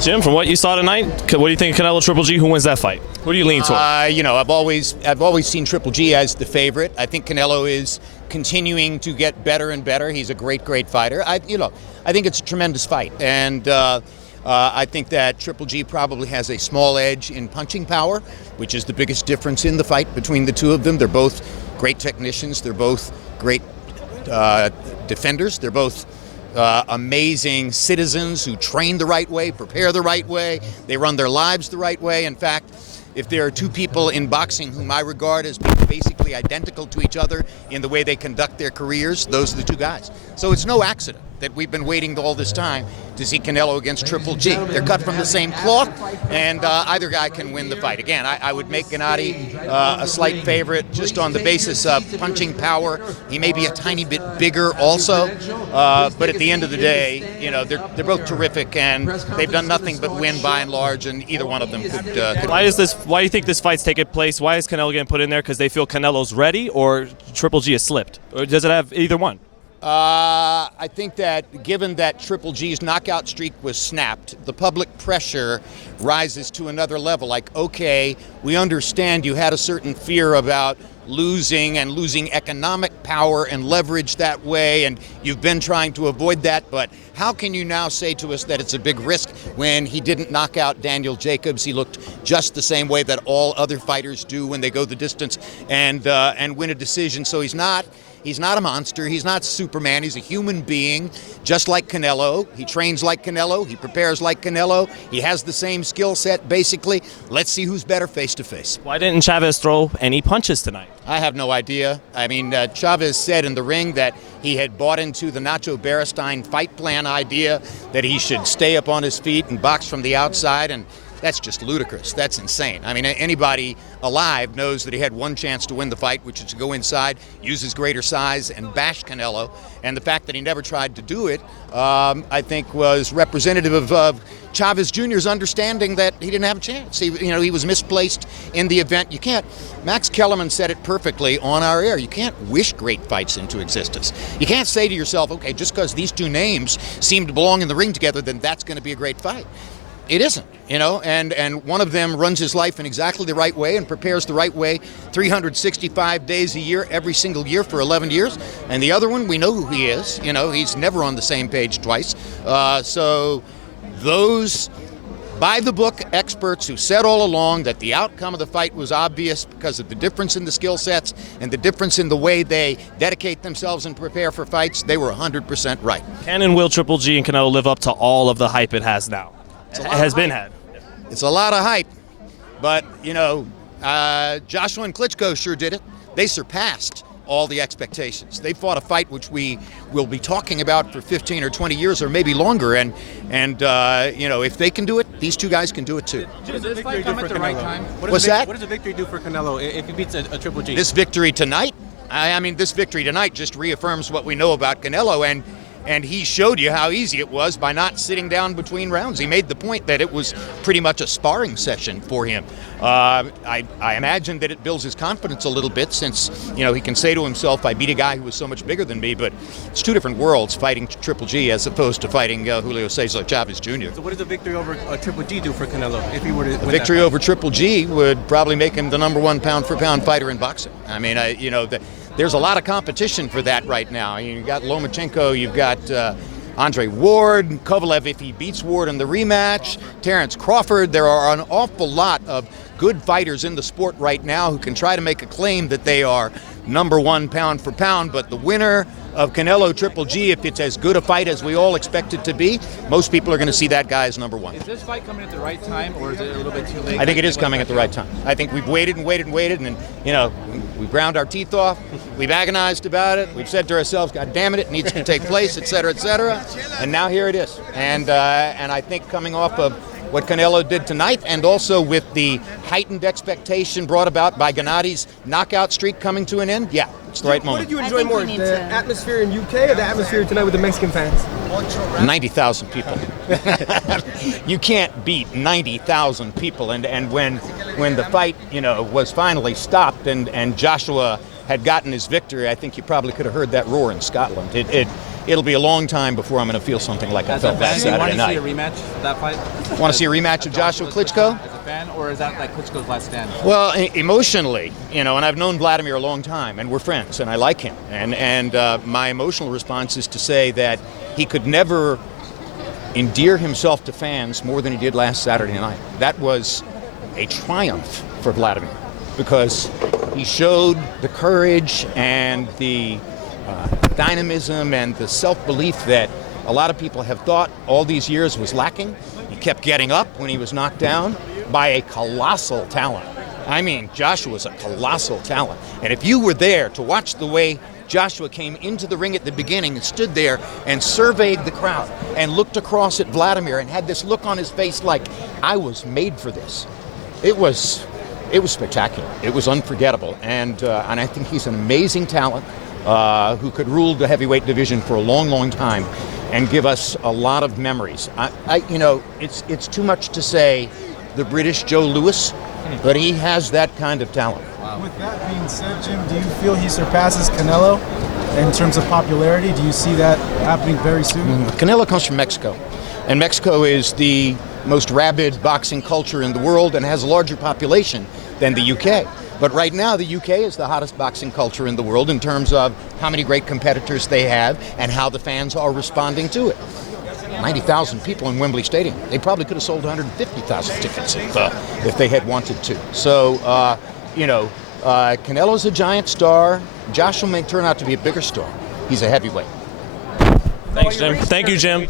Jim, from what you saw tonight, what do you think of Canelo Triple G? Who wins that fight? Who do you lean toward? You know, I've always seen Triple G as the favorite. I think Canelo is continuing to get better and better. He's a great fighter. I think it's a tremendous fight, and I think that Triple G probably has a small edge in punching power, which is the biggest difference in the fight between the two of them. They're both great technicians. They're both great defenders. They're both amazing citizens who train the right way, prepare the right way, they run their lives the right way. In fact, if there are two people in boxing whom I regard as being basically identical to each other in the way they conduct their careers, those are the two guys. So it's no accident that we've been waiting all this time to see Canelo against Triple G. They're cut from the same cloth, and either guy can win the fight. Again, I would make Gennady a slight favorite just on the basis of punching power. He may be a tiny bit bigger also, but at the end of the day, you know, they're both terrific, and they've done nothing but win by and large, and either one of them could Why do you think this fight's taking place? Why is Canelo getting put in there? Because they feel Canelo's ready, or Triple G has slipped? Or does it have either one? I think that given that Triple G's knockout streak was snapped, the public pressure rises to another level. Like, okay, we understand you had a certain fear about losing economic power and leverage that way, and you've been trying to avoid that, but how can you now say to us that it's a big risk when he didn't knock out Daniel Jacobs? He looked just the same way that all other fighters do when they go the distance and win a decision. So he's not a monster. He's not Superman. He's a human being, just like Canelo. He trains like Canelo. He prepares like Canelo. He has the same skill set, basically. Let's see who's better face to face. Why didn't Chavez throw any punches tonight? I have no idea. I mean, Chavez said in the ring that he had bought into the Nacho Beristain fight plan idea, that he should stay up on his feet and box from the outside, and that's just ludicrous. That's insane. I mean, anybody alive knows that he had one chance to win the fight, which is to go inside, use his greater size, and bash Canelo. And the fact that he never tried to do it, I think, was representative of Chavez Jr.'s understanding that he didn't have a chance. He was misplaced in the event. You can't. Max Kellerman said it perfectly on our air. You can't wish great fights into existence. You can't say to yourself, okay, just because these two names seem to belong in the ring together, then that's going to be a great fight. It isn't, and one of them runs his life in exactly the right way and prepares the right way 365 days a year, every single year for 11 years. And the other one, we know who he is. He's never on the same page twice. So those by-the-book experts who said all along that the outcome of the fight was obvious because of the difference in the skill sets and the difference in the way they dedicate themselves and prepare for fights, they were 100% right. Can and will Triple G and Canelo live up to all of the hype it has now? It has been had. It's a lot of hype, but Joshua and Klitschko sure did it. They surpassed all the expectations. They fought a fight which we will be talking about for 15 or 20 years or maybe longer, and if they can do it, these two guys can do it too. Does this fight come at the right time? What's that? What does a victory do for Canelo if he beats a Triple G? This victory tonight? I mean, this victory tonight just reaffirms what we know about Canelo, and he showed you how easy it was by not sitting down between rounds. He made the point that it was pretty much a sparring session for him. I imagine that it builds his confidence a little bit, since he can say to himself, I beat a guy who was so much bigger than me, but it's two different worlds, fighting Triple G as opposed to fighting Julio Cesar Chavez Jr. So what does a victory over Triple G do for Canelo if he were to win? A victory over Triple G would probably make him the #1 pound-for-pound fighter in boxing. I mean, there's a lot of competition for that right now. You've got Lomachenko, you've got Andre Ward, Kovalev if he beats Ward in the rematch, Terrence Crawford. There are an awful lot of good fighters in the sport right now who can try to make a claim that they are #1 pound for pound, but the winner of Canelo Triple G, if it's as good a fight as we all expect it to be, most people are going to see that guy as #1. Is this fight coming at the right time, or is it a little bit too late? I think it is coming at the right time. I think we've waited and waited and waited, and we've ground our teeth off, we've agonized about it, we've said to ourselves, God damn it, it needs to take place, et cetera, and now here it is. And I think coming off of what Canelo did tonight, and also with the heightened expectation brought about by Gennady's knockout streak coming to an end, yeah, it's the right moment. What did you enjoy more, the atmosphere in UK or the atmosphere tonight with the Mexican fans? 90,000 people. You can't beat 90,000 people, and when the fight was finally stopped and Joshua had gotten his victory, I think you probably could have heard that roar in Scotland. it'll be a long time before I'm going to feel something like I As a felt that fan, do you want Saturday to see a night. rematch of that fight? Want to see a rematch of Joshua Klitschko? As a fan, or is that like Klitschko's last stand? Well, emotionally, and I've known Vladimir a long time, and we're friends, and I like him. And my emotional response is to say that he could never endear himself to fans more than he did last Saturday night. That was a triumph for Vladimir, because he showed the courage and the dynamism and the self-belief that a lot of people have thought all these years was lacking. He kept getting up when he was knocked down by a colossal talent. I mean, Joshua's a colossal talent. And if you were there to watch the way Joshua came into the ring at the beginning and stood there and surveyed the crowd and looked across at Vladimir and had this look on his face like, I was made for this. It was spectacular. It was unforgettable. And I think he's an amazing talent who could rule the heavyweight division for a long, long time and give us a lot of memories. It's too much to say the British Joe Louis, but he has that kind of talent. With that being said, Jim, do you feel he surpasses Canelo in terms of popularity? Do you see that happening very soon? Canelo comes from Mexico, and Mexico is the most rabid boxing culture in the world and has a larger population than the UK. But right now, the UK is the hottest boxing culture in the world in terms of how many great competitors they have and how the fans are responding to it. 90,000 people in Wembley Stadium. They probably could have sold 150,000 tickets if they had wanted to. So, Canelo's a giant star. Joshua may turn out to be a bigger star. He's a heavyweight. Thanks, Jim. Thank you, Jim.